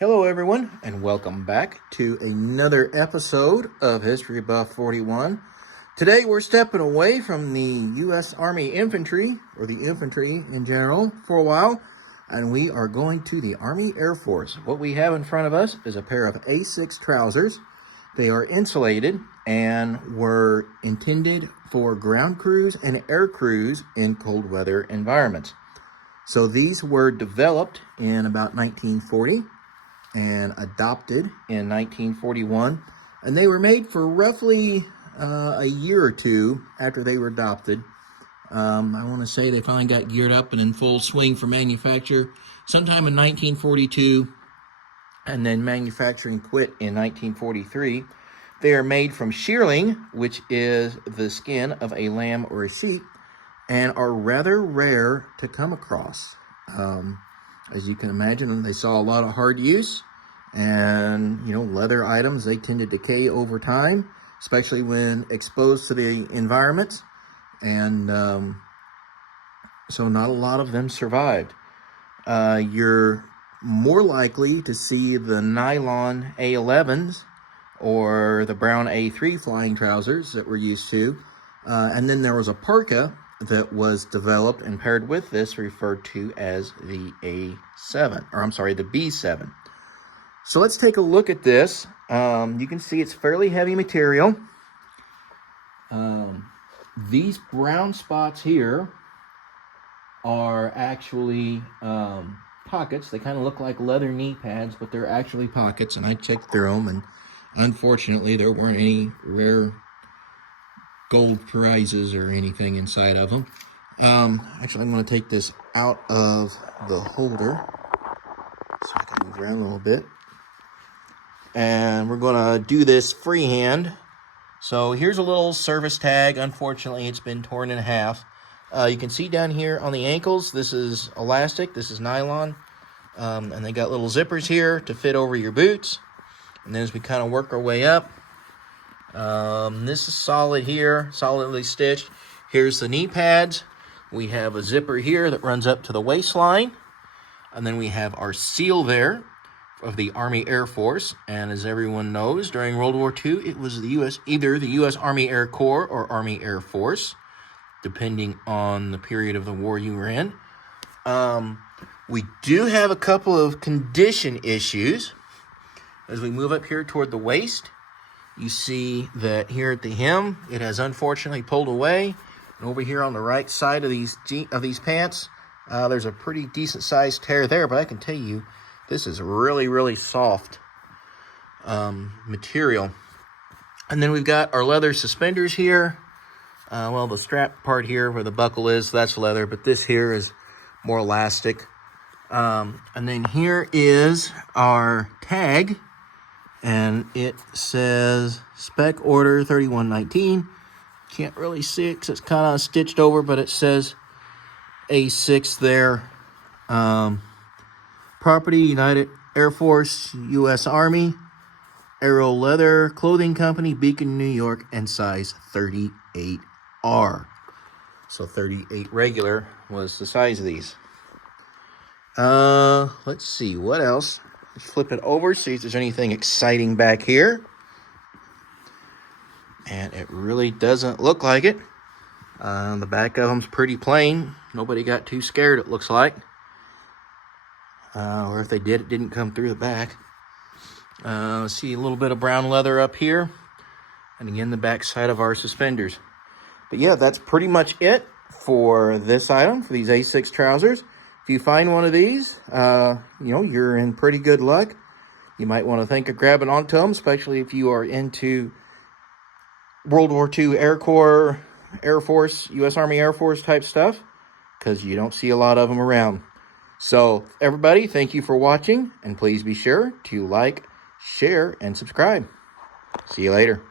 Hello everyone, and welcome back to another episode of History Buff 41. Today we're stepping away from the U.S. Army Infantry, or the infantry in general, for a while, and we are going to the Army Air Force. What we have in front of us is a pair of A-6 trousers. They are insulated and were intended for ground crews and air crews in cold weather environments. So these were developed in about 1940 and adopted in 1941, and they were made for roughly a year or two after they were adopted. I want to say they finally got geared up and in full swing for manufacture sometime in 1942, and then manufacturing quit in 1943. They are made from shearling, which is the skin of a lamb or a sheep, and are rather rare to come across. As you can imagine, they saw a lot of hard use, and leather items, they tend to decay over time, especially when exposed to the environment, and so not a lot of them survived. You're more likely to see the nylon A11s or the brown A3 flying trousers that we're used to, and then there was a parka that was developed and paired with this, referred to as the A7, or I'm sorry, the B7. So let's take a look at this. You can see it's fairly heavy material. These brown spots here are actually pockets. They kind of look like leather knee pads, but they're actually pockets, and I checked through them, and unfortunately there weren't any rare gold prizes or anything inside of them. Actually, I'm going to take this out of the holder so I can move around a little bit. And we're going to do this freehand. So here's a little service tag. Unfortunately, it's been torn in half. You can see down here on the ankles, this is elastic, this is nylon. And they got little zippers here to fit over your boots. And then as we kind of work our way up, this is solid here, solidly stitched. Here's the knee pads. We have a zipper here that runs up to the waistline. And then we have our seal there of the Army Air Force. And as everyone knows, during World War II, it was either the U.S. Army Air Corps or Army Air Force, depending on the period of the war you were in. We do have a couple of condition issues. As we move up here toward the waist, you see that here at the hem, it has unfortunately pulled away. And over here on the right side of these pants, there's a pretty decent sized tear there. But I can tell you, this is really, really soft material. And then we've got our leather suspenders here. Well, the strap part here where the buckle is, that's leather. But this here is more elastic. And then here is our tag. And it says Spec Order 3119. Can't really see it because it's kind of stitched over, but it says A6 there. Property, United Air Force, U.S. Army, Aero Leather Clothing Company, Beacon, New York, and size 38R. So 38 regular was the size of these. Let's see, what else? Let's flip it over, see if there's anything exciting back here. And it really doesn't look like it. The back of them's pretty plain. Nobody got too scared, it looks like. Or if they did, it didn't come through the back. See a little bit of brown leather up here. And again, the back side of our suspenders. But yeah, that's pretty much it for this item, for these A6 trousers. If you find one of these, you're in pretty good luck. You might want to think of grabbing onto them, especially if you are into World War II Air Corps, Air Force, U.S. Army Air Force type stuff, because you don't see a lot of them around. So, everybody, thank you for watching, and please be sure to like, share, and subscribe. See you later.